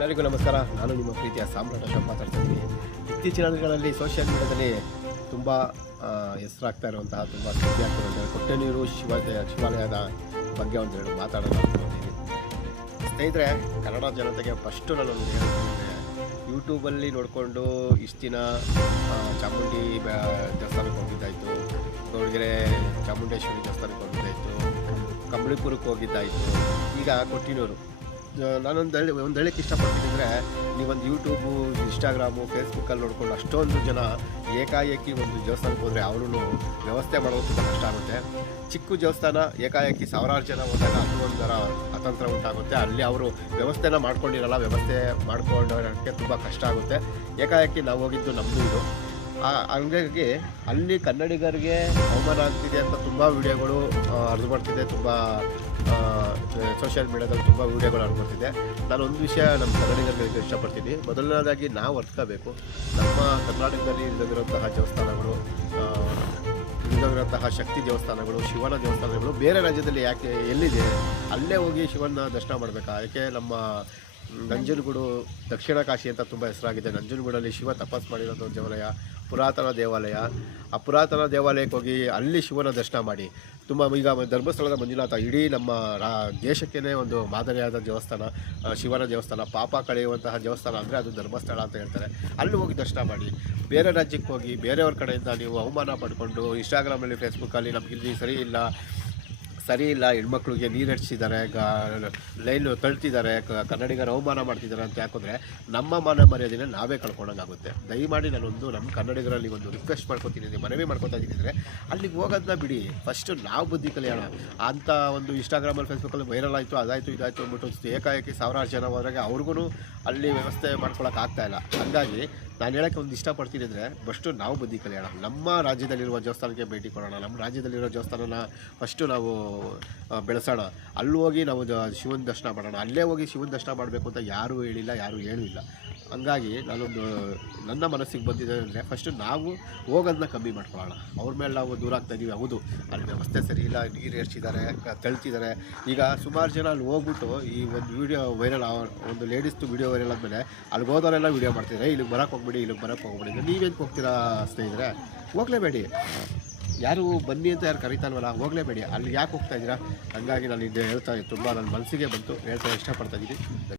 ಎಲ್ಲರಿಗೂ ನಮಸ್ಕಾರ. ನಾನು ನಿಮ್ಮ ಪ್ರೀತಿಯ ಸಾಮ್ರಾಟ್ ಅಶೋಕ್ ಮಾತಾಡ್ತಾ ಇದ್ದೀನಿ. ಇತ್ತೀಚಿನ ದಿನಗಳಲ್ಲಿ ಸೋಷಿಯಲ್ ಮೀಡಿಯಾದಲ್ಲಿ ತುಂಬ ಹೆಸರಾಗ್ತಾ ಇರುವಂತಹ ತುಂಬ ಸುದ್ದಿ ಆಗ್ತಿರುವಂಥ ಕೊಟ್ಟೆನೂರು ಶಿವಾಲಯದ ಬಗ್ಗೆ ಒಂದೆರಡು ಮಾತಾಡೋಣ ಅಂದ್ಕೊಂಡಿದ್ದೀನಿ. ಸ್ನೇಹಿತರೆ, ಕನ್ನಡ ಜನತೆಗೆ ಫಸ್ಟು ನಾನೊಂದು ಹೇಳ್ತೀನಿ, ಯೂಟ್ಯೂಬಲ್ಲಿ ನೋಡಿಕೊಂಡು ಇಷ್ಟು ದಿನ ಚಾಮುಂಡಿ ದೇವಸ್ಥಾನಕ್ಕೆ ಹೋಗಿದ್ದಾಯಿತು, ಗೌಡಗೆರೆ ಚಾಮುಂಡೇಶ್ವರಿ ದೇವಸ್ಥಾನಕ್ಕೆ ಹೋಗಿದ್ದಾಯಿತು, ಕಂಬಳಿಪುರಕ್ಕೆ ಹೋಗಿದ್ದಾಯಿತು, ಈಗ ಕೊಟ್ಟಿನೂರು. ನಾನೊಂದು ಹೇಳಕ್ಕೆ ಇಷ್ಟಪಡ್ತೀನಿ ಅಂದರೆ, ನೀವೊಂದು ಯೂಟ್ಯೂಬು, ಇನ್ಸ್ಟಾಗ್ರಾಮು, ಫೇಸ್ಬುಕ್ಕಲ್ಲಿ ನೋಡ್ಕೊಂಡು ಅಷ್ಟೊಂದು ಜನ ಏಕಾಏಕಿ ಒಂದು ದೇವಸ್ಥಾನಕ್ಕೆ ಹೋದರೆ ಅವರು ವ್ಯವಸ್ಥೆ ಮಾಡೋದು ತುಂಬ ಕಷ್ಟ ಆಗುತ್ತೆ. ಚಿಕ್ಕ ದೇವಸ್ಥಾನ ಏಕಾಏಕಿ ಸಾವಿರಾರು ಜನ ಹೋದಾಗ ಅದು ಒಂಥರ ಅತಂತ್ರ ಉಂಟಾಗುತ್ತೆ. ಅಲ್ಲಿ ಅವರು ವ್ಯವಸ್ಥೆನ ಮಾಡ್ಕೊಂಡಿರಲ್ಲ, ವ್ಯವಸ್ಥೆ ಮಾಡ್ಕೊಳ್ಳೋಕ್ಕೆ ತುಂಬ ಕಷ್ಟ ಆಗುತ್ತೆ. ಏಕಾಏಕಿ ನಾವು ಹೋಗಿದ್ದು ನಮ್ಮದು ಇದು. ಹಂಗಾಗಿ ಅಲ್ಲಿ ಕನ್ನಡಿಗರಿಗೆ ಅವಮಾನ ಆಗ್ತಿದೆ ಅಂತ ತುಂಬ ವೀಡಿಯೋಗಳು ಹರಿದು ಬರ್ತಿದೆ, ತುಂಬ ಸೋಷಿಯಲ್ ಮೀಡಿಯಾದಲ್ಲಿ ತುಂಬ ವೀಡಿಯೋಗಳು ಹರಿದು ಬರ್ತಿದೆ. ನಾನೊಂದು ವಿಷಯ ನಮ್ಮ ಕನ್ನಡಿಗರಿಗೆ ಇಷ್ಟಪಡ್ತೀನಿ. ಮೊದಲನೇದಾಗಿ ನಾವು ಅರ್ಥಕೋಬೇಕು, ನಮ್ಮ ಕರ್ನಾಟಕದಲ್ಲಿ ಇಲ್ಲದಿರುವಂತಹ ದೇವಸ್ಥಾನಗಳು, ಇಲ್ಲದಿರುವಂತಹ ಶಕ್ತಿ ದೇವಸ್ಥಾನಗಳು, ಶಿವನ ದೇವಸ್ಥಾನಗಳು ಬೇರೆ ರಾಜ್ಯದಲ್ಲಿ ಯಾಕೆ ಎಲ್ಲಿದೆ, ಅಲ್ಲೇ ಹೋಗಿ ಶಿವನ ದರ್ಶನ ಮಾಡಬೇಕಾ? ಯಾಕೆ ನಮ್ಮ ನಂಜನಗೂಡು ದಕ್ಷಿಣ ಕಾಶಿ ಅಂತ ತುಂಬ ಹೆಸರಾಗಿದೆ. ನಂಜನಗೂಡಲ್ಲಿ ಶಿವ ತಪಸ್ ಮಾಡಿರೋದು ದೇವಾಲಯ, ಪುರಾತನ ದೇವಾಲಯ. ಆ ಪುರಾತನ ದೇವಾಲಯಕ್ಕೆ ಹೋಗಿ ಅಲ್ಲಿ ಶಿವನ ದರ್ಶನ ಮಾಡಿ. ತುಂಬ ಈಗ ಧರ್ಮಸ್ಥಳದ ಮಂಜುನಾಥ ಇಡೀ ನಮ್ಮ ದೇಶಕ್ಕೇ ಒಂದು ಮಾದರಿಯಾದ ದೇವಸ್ಥಾನ, ಶಿವನ ದೇವಸ್ಥಾನ, ಪಾಪ ಕಳೆಯುವಂತಹ ದೇವಸ್ಥಾನ ಅಂದರೆ ಅದು ಧರ್ಮಸ್ಥಳ ಅಂತ ಹೇಳ್ತಾರೆ. ಅಲ್ಲಿ ಹೋಗಿ ದರ್ಶನ ಮಾಡಿ. ಬೇರೆ ರಾಜ್ಯಕ್ಕೆ ಹೋಗಿ ಬೇರೆಯವ್ರ ಕಡೆಯಿಂದ ನೀವು ಅವಮಾನ ಪಡ್ಕೊಂಡು ಇನ್ಸ್ಟಾಗ್ರಾಮಲ್ಲಿ, ಫೇಸ್ಬುಕ್ಕಲ್ಲಿ ನಮಗಿಲ್ಲಿ ಸರಿ ಇಲ್ಲ, ಹೆಣ್ಮಕ್ಳಿಗೆ ನೀರು ಹಚ್ಚಿದ್ದಾರೆ, ಲೈನು ತಳ್ತಿದ್ದಾರೆ, ಕನ್ನಡಿಗರ ಅವಮಾನ ಮಾಡ್ತಿದ್ದಾರೆ ಅಂತ ಹಾಕಿದ್ರೆ ನಮ್ಮ ಮಾನ ಮರ್ಯಾದೆನ ನಾವೇ ಕಳ್ಕೊಂಡಂಗಾಗುತ್ತೆ. ದಯಮಾಡಿ ನಾನೊಂದು ನಮ್ಮ ಕನ್ನಡಿಗರಲ್ಲಿ ಒಂದು ರಿಕ್ವೆಸ್ಟ್ ಮಾಡ್ಕೊತೀನಿ, ಮನವಿ ಮಾಡ್ಕೊತಾ ಇದ್ದೀನಿ ಅಂದರೆ, ಅಲ್ಲಿಗೆ ಹೋಗೋದನ್ನ ಬಿಡಿ. ಫಸ್ಟು ನಾವು ಬುದ್ಧಿ ಕಲಿಯೋಣ ಅಂತ. ಒಂದು ಇನ್ಸ್ಟಾಗ್ರಾಮಲ್ಲಿ, ಫೇಸ್ಬುಕ್ಕಲ್ಲಿ ವೈರಲ್ ಆಯಿತು, ಅದಾಯಿತು ಇದಾಯಿತು ಅಂದ್ಬಿಟ್ಟು ಏಕಾಏಕಿ ಸಾವಿರಾರು ಜನ ಹೋದಾಗ ಅವ್ರಿಗೂ ಅಲ್ಲಿ ವ್ಯವಸ್ಥೆ ಮಾಡ್ಕೊಳಕ್ಕೆ ಆಗ್ತಾಯಿಲ್ಲ. ಹಾಗಾಗಿ ನಾನು ಹೇಳೋಕ್ಕೆ ಒಂದು ಇಷ್ಟಪಡ್ತೀನಿ ಅಂದರೆ, ಫಸ್ಟು ನಾವು ಬುದ್ಧಿ ಕಲಿಯೋಣ. ನಮ್ಮ ರಾಜ್ಯದಲ್ಲಿರುವ ದೇವಸ್ಥಾನಕ್ಕೆ ಭೇಟಿ ಕೊಡೋಣ, ನಮ್ಮ ರಾಜ್ಯದಲ್ಲಿರೋ ದೇವಸ್ಥಾನನ ಫಸ್ಟು ನಾವು ಬೆಳೆಸೋಣ. ಅಲ್ಲಿ ಹೋಗಿ ನಾವು ಶಿವನ ದರ್ಶನ ಮಾಡೋಣ. ಅಲ್ಲೇ ಹೋಗಿ ಶಿವನ ದರ್ಶನ ಮಾಡಬೇಕು ಅಂತ ಯಾರೂ ಹೇಳಿಲ್ಲ, ಯಾರೂ ಹೇಳೂ ಇಲ್ಲ. ಹಂಗಾಗಿ ನಾನೊಂದು ನನ್ನ ಮನಸ್ಸಿಗೆ ಬಂದಿದೆ ಅಂದರೆ, ಫಸ್ಟು ನಾವು ಹೋಗೋದನ್ನ ಕಮ್ಮಿ ಮಾಡ್ಕೊಳ್ಳೋಣ. ಅವ್ರ ಮೇಲೆ ನಾವು ದೂರ ಆಗ್ತಾಯಿದ್ದೀವಿ. ಹೌದು, ಅಲ್ಲಿ ವ್ಯವಸ್ಥೆ ಸರಿ ಇಲ್ಲ, ನೀರು ಏರ್ಸಿದ್ದಾರೆ, ತಳ್ತಿದ್ದಾರೆ. ಈಗ ಸುಮಾರು ಜನ ಅಲ್ಲಿ ಹೋಗ್ಬಿಟ್ಟು ಈ ಒಂದು ವೀಡಿಯೋ ವೈರಲ್, ಒಂದು ಲೇಡೀಸ್ದು ವೀಡಿಯೋ ವೈರಲ್ ಆದಮೇಲೆ ಅಲ್ಲಿಗೆ ಹೋದವರೆಲ್ಲ ವೀಡಿಯೋ ಮಾಡ್ತಿದ್ದಾರೆ, ಇಲ್ಲಿಗೆ ಬರೋಕ್ಕೆ ಹೋಗ್ಬೇಡಿ, ಇಲ್ಲಿಗೆ ಬರೋಕ್ಕೆ ಹೋಗ್ಬೇಡಿ. ನೀವೇನು ಹೋಗ್ತೀರಾ ಸ್ನೇಹಿತರೆ? ಹೋಗಲೇಬೇಡಿ. ಯಾರು ಬನ್ನಿ ಅಂತ ಯಾರು ಕರೀತಾನವಲ್ಲ, ಹೋಗಲೇಬೇಡಿ. ಅಲ್ಲಿ ಯಾಕೆ ಹೋಗ್ತಾ ಇದ್ದೀರಾ? ಹಂಗಾಗಿ ನಾನು ಇದು ಹೇಳ್ತಾ ತುಂಬ ನನ್ನ ಮನಸ್ಸಿಗೆ ಬಂತು, ಹೇಳ್ತಾ ಇಷ್ಟಪಡ್ತಾ ಇದ್ದೀನಿ.